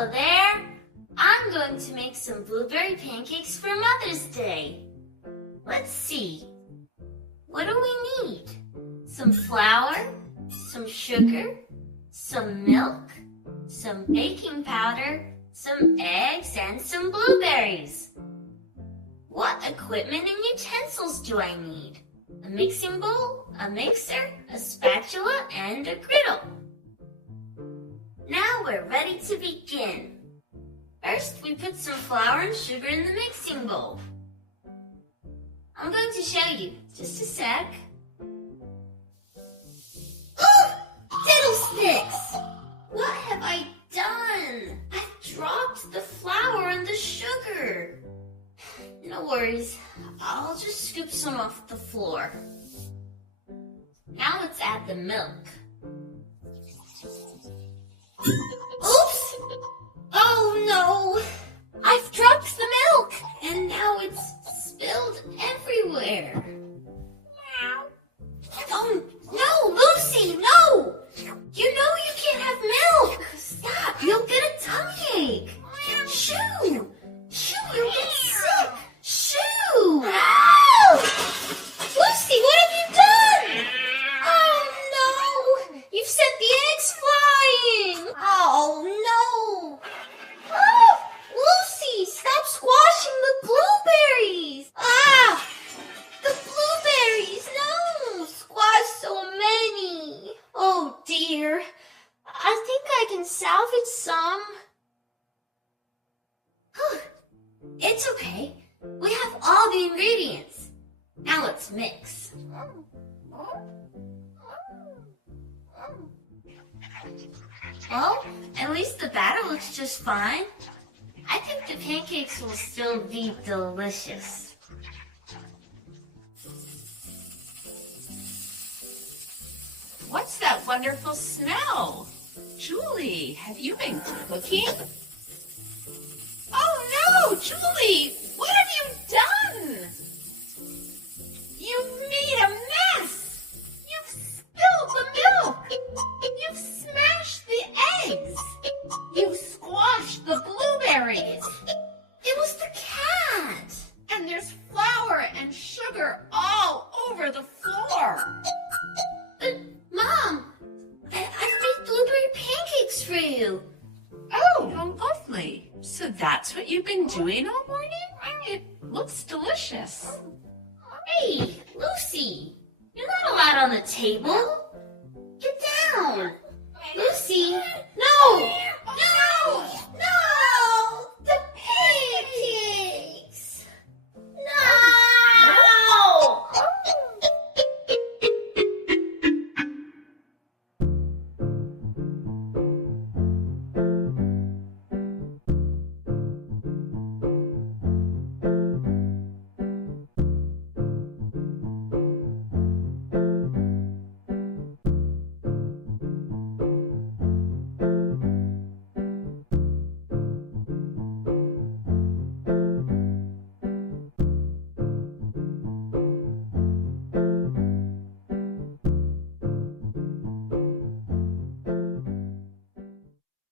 Hello there! I'm going to make some blueberry pancakes for Mother's Day. Let's see. What do we need? Some flour, some sugar, some milk, some baking powder, some eggs, and some blueberries. What equipment and utensils do I need? A mixing bowl, a mixer, a spatula, and a griddle. Now we're ready to begin. First, we put some flour and sugar in the mixing bowl. I'm going to show you. Just a sec. Fiddlesticks! What have I done? I've dropped the flour and the sugar. No worries. I'll just scoop some off the floor. Now let's add the milk. Oops! Oh no! I've dropped the milk! And now it's spilled everywhere. Oh no, Lucy, no! You know you can't have milk! Stop, you'll get a tummy ache! Shoo! Shoo, you'll get sick! Shoo! Lucy, what have you done? Oh no! You've sent the eggs flying! Oh no! Oh, Lucy, stop squashing the blueberries! Ah! The blueberries! No! Squash so many! Oh dear. I think I can salvage some. It's okay. We have all the ingredients. Now let's mix. Well, at least the batter looks just fine. I think the pancakes will still be delicious. What's that wonderful smell? Julie, have you been cooking? Oh no, Julie, what have you done? You've made a mess. You've spilled the milk. You've smashed the eggs. You've squashed the blueberries. It was the cat. And there's flour and sugar all over the floor. But, Mom, I've made blueberry pancakes for you. Oh, how lovely. So that's what you've been doing all morning? It looks delicious. Hey, Lucy, you're not allowed on the table. Get down. Lucy, no, no.